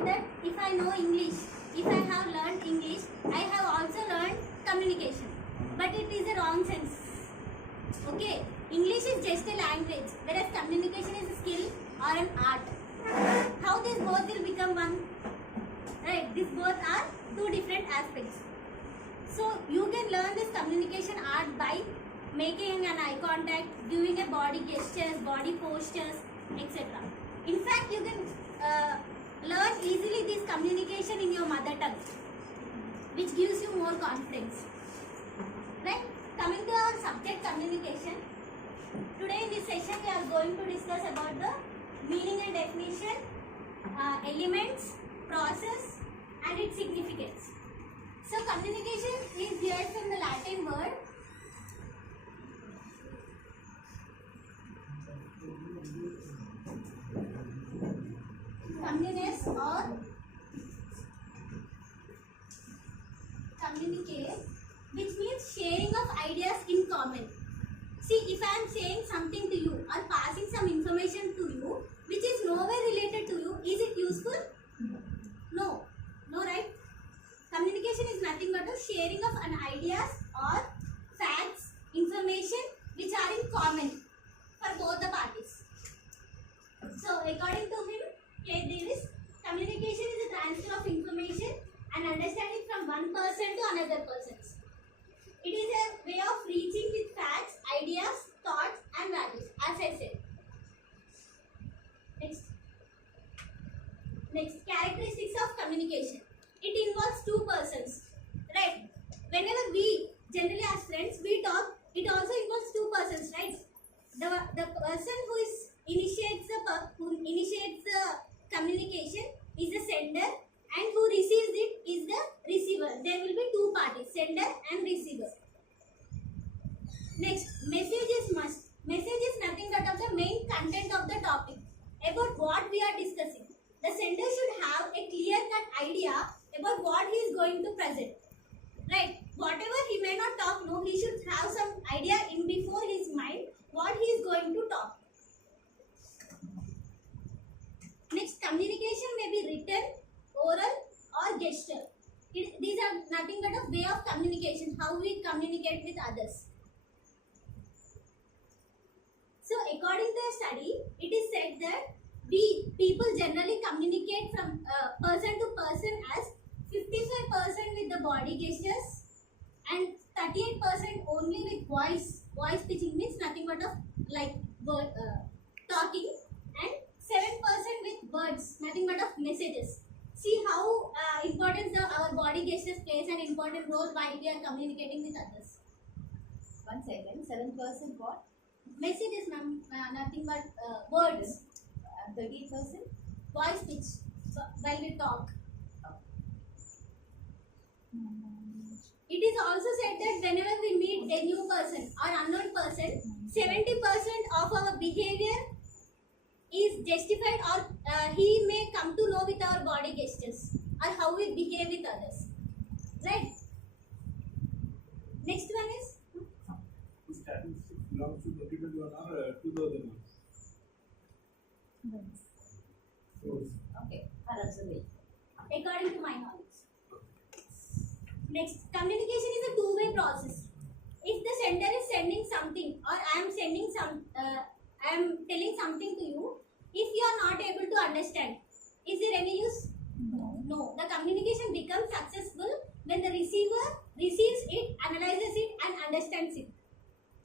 said that if I know English, if I have learned English, I have also learned communication. But it is a wrong sense. Okay, English is just a language, whereas communication is a skill or an art. How these both will become one? Right, these both are two different aspects. So you can learn this communication art by making an eye contact, giving a body gestures, body postures, etc. In fact, you can learn easily this communication in your mother tongue, which gives you more confidence. Right? Coming to our subject communication, today in this session we are going to discuss about the meaning and definition, elements, process and its significance. So communication is derived from the Latin word communis or communicate, which means sharing of ideas in common. See, if I am saying something to you or passing some information to you which is nowhere related to you, is it useful? No. No, right? Communication is nothing but a sharing of an ideas or facts, information which are in common for both the parties. So, according to him, here there is communication is a transfer of information and understanding from one person to another person. It is a way of reaching with facts, ideas, thoughts and values, as I said. Next, characteristics of communication. It involves two persons, right? Whenever we, generally as friends, we talk, it also involves two persons, right? The person who initiates the communication is the sender, and who receives it is the receiver. There will be two parties, sender and receiver. Next, message is must. Message is nothing but of the main content of the topic, about what we are discussing. The sender should have a clear-cut idea about what he is going to present. Right? Whatever he may not talk, no, he should have some idea in before his mind what he is going to talk. Next, communication may be written, oral or gesture. These are nothing but a way of communication, how we communicate with others. So, according to a study, it is said that people generally communicate from person to person as 55% with the body gestures and 38% only with voice. Voice pitching means nothing but of like word, talking, and 7% with words, nothing but of messages. See how important our body gestures plays an important role while we are communicating with others. 1 second, 7% what? Messages, nothing but words. 38%? Voice pitch while we talk. It is also said that whenever we meet a new person or unknown person, 70% of our behavior is justified, or he may come to know with our body gestures or how we behave with others. Right? Next one is? Statistics belongs to the 2021 or 2001? Okay, her observation. According to my knowledge. Next, communication is a two-way process. If the sender is sending something, or I am telling something to you, if you are not able to understand, is there any use? No. The communication becomes successful when the receiver receives it, analyzes it and understands it.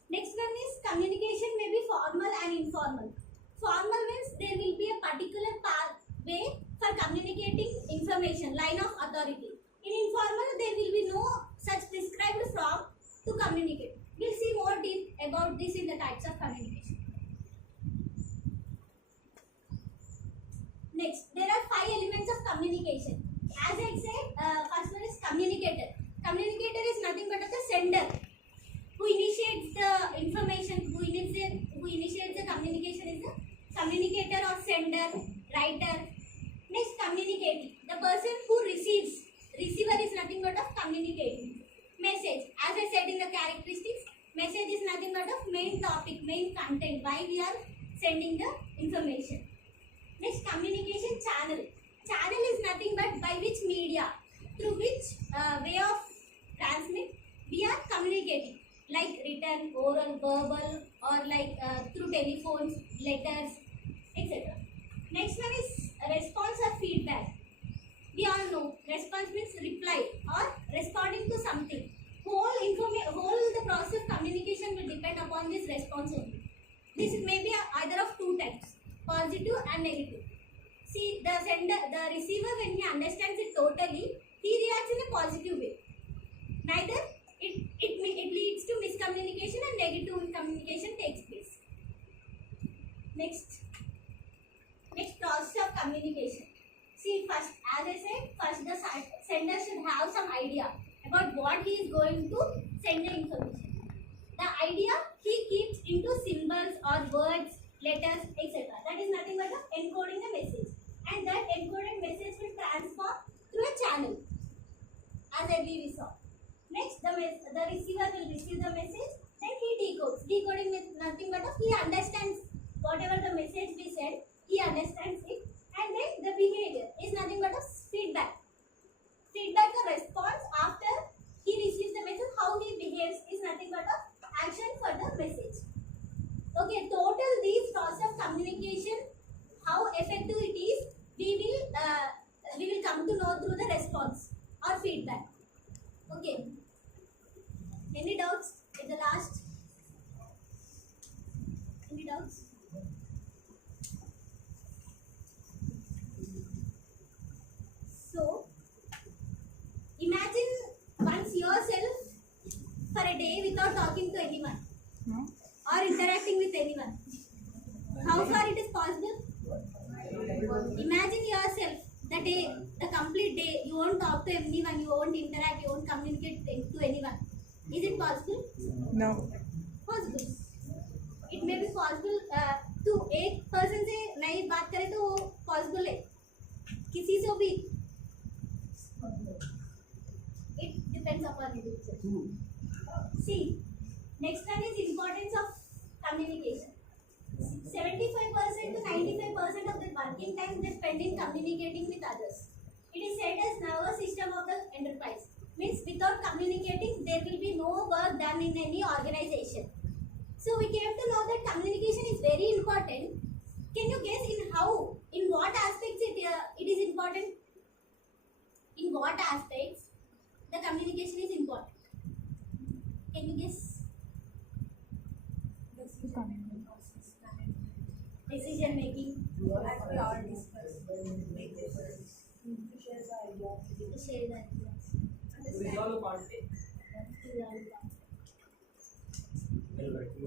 Next one is communication may be formal and informal. Formal means there will be a particular pathway for communicating information, line of authority. In informal, there will be no such prescribed form to communicate. We'll see more deep about this in the types of communication. Next, there are 5 elements of communication. As I said, first one is communicator. Communicator is nothing but the sender who initiates the information, who initiates the communication is the communicator or sender, writer. Next, communicating. The person who receives. Receiver is nothing but of communicating. Message. As I said in the characteristics, message is nothing but of main topic, main content, why we are sending the information. Next, communication channel. channel is nothing but by which media, through which way of transmit we are communicating, like written, oral, verbal, or like through telephones, letters, etc. Next one is response or feedback. We all know response means reply or responding to something. Whole the process of communication will depend upon this response only. This may be either of two types, positive and negative. See, the receiver, when he understands it totally, he reacts in a positive way. Neither it leads to miscommunication and negative communication takes place. Next process of communication. See, first, as I said, first the sender should have some idea about what he is going to send the information. The idea he keeps into symbols or words, letters, etc. That is nothing but encoding the message. And that encoded message will transfer through a channel, as earlier we saw. Next, the receiver will receive the message, then he decodes. Decoding means nothing but he understands whatever the message we send, he understands it. And then the behavior is nothing but a feedback. Feedback or response after he receives the message, how he behaves is nothing but a action for the message. Okay, total these process of communication, how effective it is, we will come to know through the response or feedback. Okay. Any doubts in the last? Any doubts? So, imagine once yourself for a day without talking to anyone or interacting with anyone. How far it is possible? Imagine yourself the complete day, you won't talk to anyone, you won't interact, you won't communicate to anyone. Is it possible? No. Possible. It may be possible to एक person से नहीं बात करे तो वो possible है. किसी से भी. It depends upon individual. See, next one is importance of communication. 75% to 95% of the working time they spend in communicating with others. It is said as nervous system of the enterprise. Means without communicating, there will be no work done in any organization. So we came to know that communication is very important. Can you guess in what aspects it is important? In what aspects the communication is important? Can you guess? Decision making. As we all discussed, make difference. To share the idea. To share the ideas. Understand. Resolve the conflict. To learn.